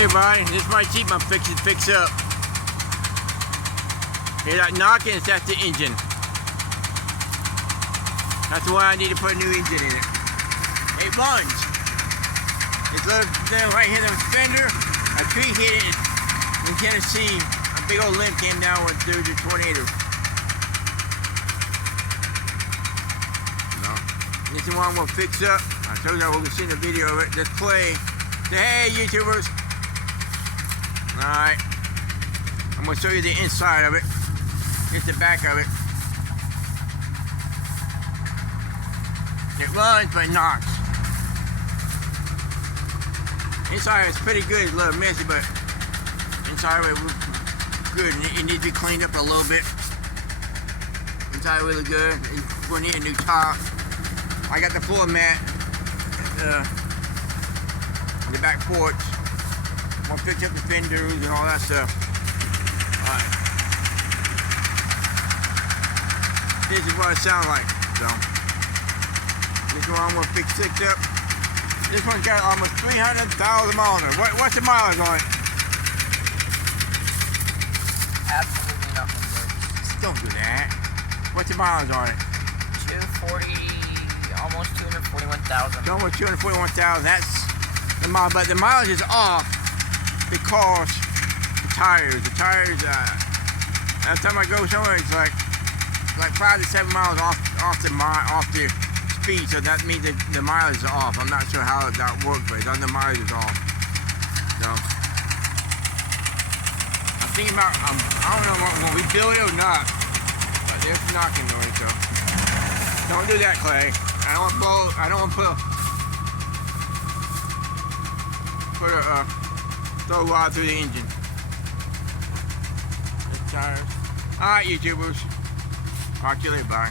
Hey everybody, this is my Jeep I'm fixing to fix up. Hear that knocking? That's the engine. That's why I need to put a new engine in it. It runs. It's little thing right here, the fender. A tree hit it in Tennessee. A big old limb came down through the tornado. No. This is what I'm gonna fix up. I told you I was gonna see the video of it. Just play. Say, hey YouTubers. Alright. I'm gonna show you the inside of it. Here's the back of it. It runs but knocks. Inside is pretty good, it's a little messy, but inside of it was good. It needs to be cleaned up a little bit. Inside really good. We'll need a new top. I got the floor mat on the back porch. I'm gonna fix up the fenders and all that stuff. Alright. This is what it sounds like. So this one I'm gonna fix up. This one's got almost 300,000 miles on it. What's the mileage on it? Absolutely nothing. Don't do that. What's the mileage on it? 240, almost 241,000. Almost 241,000. That's the mile, but the mileage is off because the tires. Every time I go somewhere, it's like 5 to 7 miles off the speed. So that means that the mileage is off. I'm not sure how that works, but the mileage is off. So I'm thinking about. I don't know when we build it or not. But there's knocking noise. So don't do that, Clay. I don't want to blow. I don't want to put a throw water through the engine. The tires. Alright, YouTubers. Talk to you later. Bye.